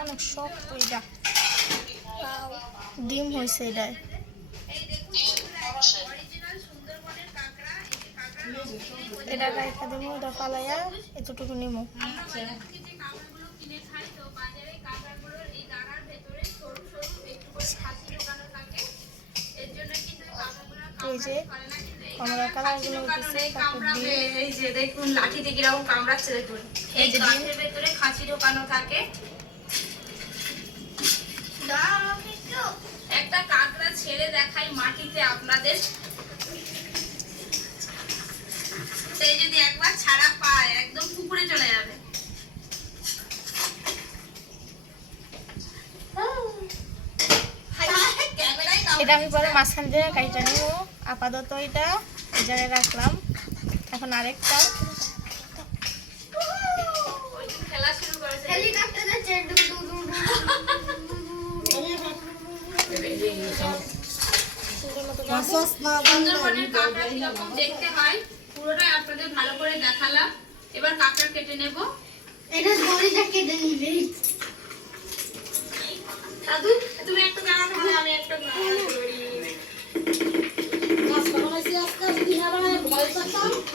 অনেক শক্ত এটা। ডিম হয়েছে এটায়। এটা রাখা দেবো এটা ফালাইয়া এতটুকু নিমো। এই যে আমরা কালারগুলো এই যে দেখুন লাঠিতে কীরকম কামড়াচ্ছে দেখুন। এই যে গাছের ভেতরে খাঁচি ঢোকানো থাকে। একটা কাঁকড়া ছেড়ে দেখাই মাটিতে আপনাদের। সেই যদি একবার ছাড়া পায় একদম পুকুরে চলে যাবে। এটা আমি পরে মাঝখান দিয়ে কাইটা নিব। আপাতত এটা। জায়গায় রাখলাম। এখন আরেকটা। দেখতে পুরোটাই আপনাদের ভালো করে দেখালাম এবার কেটে নেব এটা দাদু তুমি একটা আমি একটা দাঁড়ানো করি। ভালো করে ধরো সরা, হাত সরা। এইটা কিন্তু খুব বড় দাদু এগুলো ওইটা আপনারা সব খেয়ে দেন খেয়ে দেখবেন কি জিনিস আমার হাতে কাছে তো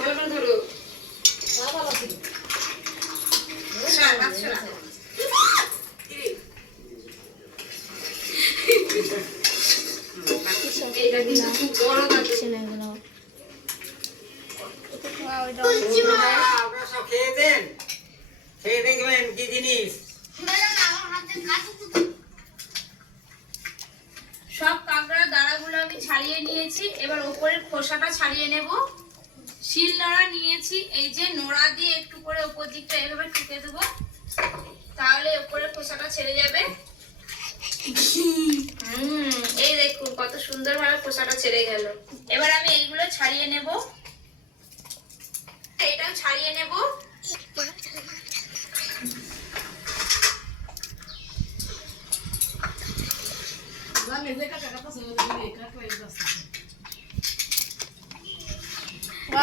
সব কাঁকড়ার দাঁড়াগুলো আমি ছাড়িয়ে নিয়েছি। এবার ওপরের খোসাটা ছাড়িয়ে নেব। শিল নোড়া নিয়েছি, এই যে নোড়া দিয়ে একটু করে উপর দিকটা এভাবে ঠুকে দেবো, তাহলে উপরে খোসাটা ছেড়ে যাবে। হুম, এই দেখুন কত সুন্দরভাবে খোসাটা ছেড়ে গেল। এবার আমি এইগুলো ছাড়িয়ে নেব। এটাও ছাড়িয়ে নেব।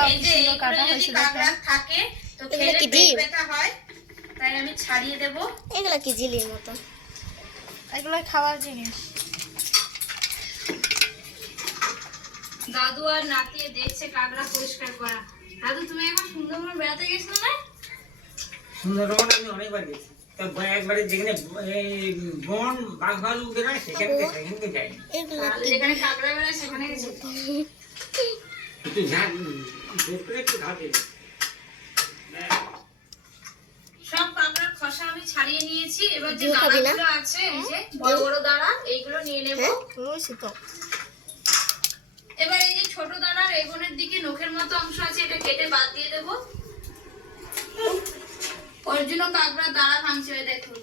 এই যে এইগুলো যদি কাঁকড়া থাকে তো খেলে পেট ব্যথা হয় তাই আমি ছাড়িয়ে দেব। এগুলো কি জিলির মতো? এগুলো খাওয়ার জিনিস। দাদু আর নাতি দেখছে কাঁকড়া পরিষ্কার করা। দাদু তুমি এখন সুন্দরবন বেড়াতে গেছো না? সুন্দরবন আমি অনেকবার গেছি। একবারে যেখানে বন বাঘ ভালু বেরোয় সেখানে সেখানে যাইনি যেখানে কাঁকড়া বেড়ায় সেখানে গেছো একটু ঝাল একটু ঘা সব কাঁকড়ার খসা আমি ছাড়িয়ে নিয়েছি এবার যে? দানাগুলো আছে এই যে বড় বড় দানা এইগুলো নিয়ে নেব তো এবার এই যে ছোট দানার এগোনের দিকে নখের মতো অংশ আছে এটা কেটে বাদ দিয়ে দেব ওর জন্য কাঁকড়ার দাঁড়া ভাঙছে দেখুন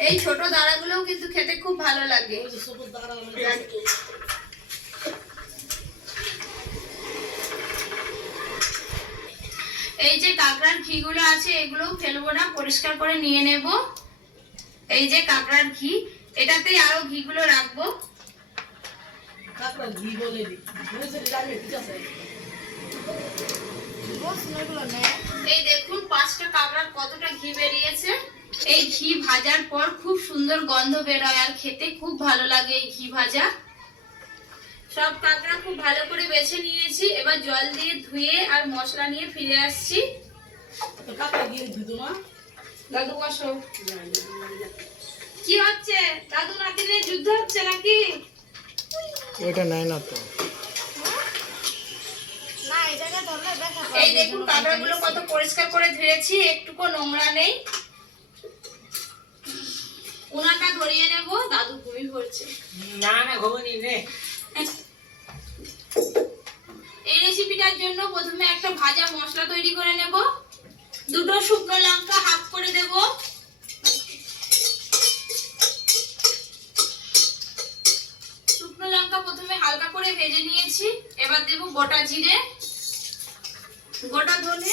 এই ছোট দাঁড়াগুলোও কিন্তু খেতে খুব ভালো লাগে। এই যে কাঁকড়ার ঘিগুলো আছে এগুলো ফেলব না পরিষ্কার করে নিয়ে নেব। এই যে কাঁকড়ার ঘি এটাতেই আরও ঘিগুলো রাখব। এই দেখুন পাঁচটা কাঁকড়ার কতটা ঘি বেরিয়েছে। এই ঘি ভাজার পর খুব সুন্দর গন্ধ বেরোয় আর খেতে খুব ভালো লাগে এই ঘি ভাজা। সব কাঁকড়া খুব ভালো করে বেছে নিয়েছি। এবার জল দিয়ে ধুয়ে আর মশলা নিয়ে ফিরে আসছি। দাদু বসো। কি হচ্ছে? দাদু নাতিনের যুদ্ধ হচ্ছে নাকি? ওইটা নেয় না তো। এই জায়গায় ধরলে দেখা এই দেখুন কাঁকড়াগুলো কত পরিষ্কার করে ধুয়েছি একটুকু নোংরা নেই। উনাটা ধরিয়ে নেব দাদু ঘুমি পড়ছে। না না ঘুমনি নে। এই জন্য প্রথমে একটা ভাজা মশলা তৈরি করে নেব। দুটো শুকনো লঙ্কা হাফ করে দেব। শুকনো লঙ্কা প্রথমে হালকা করে ভেজে নিয়েছি। এবার দেব গোটা জিরে। গোটা ধনে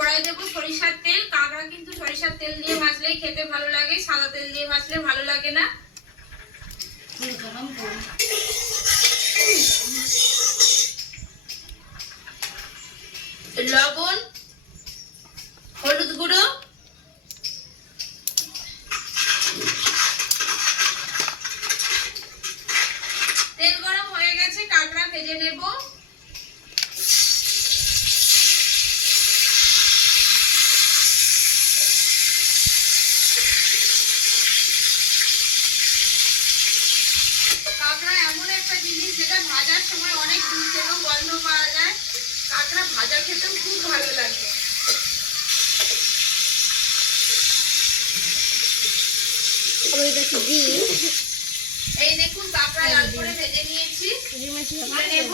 কড়াই দেবো, সরিষার তেল। কাঁকড়া কিন্তু সরিষার তেল দিয়ে ভাজলেই খেতে ভালো লাগে, সাদা তেল দিয়ে ভাজলে ভালো লাগে না। লবণ, হলুদ গুঁড়ো। তেল গরম হয়ে গেছে, কাঁকড়া ভেজে নেব কাঁকড়া এমন একটা জিনিস যেটা ভাজার সময় অনেক দূর থেকেও গন্ধ পাওয়া যায় কাঁকড়া ভাজা খেতেও খুব ভালো লাগে। এই দেখুন কাঁকড়া লাল করে ভেজে নিয়েছি। নেব।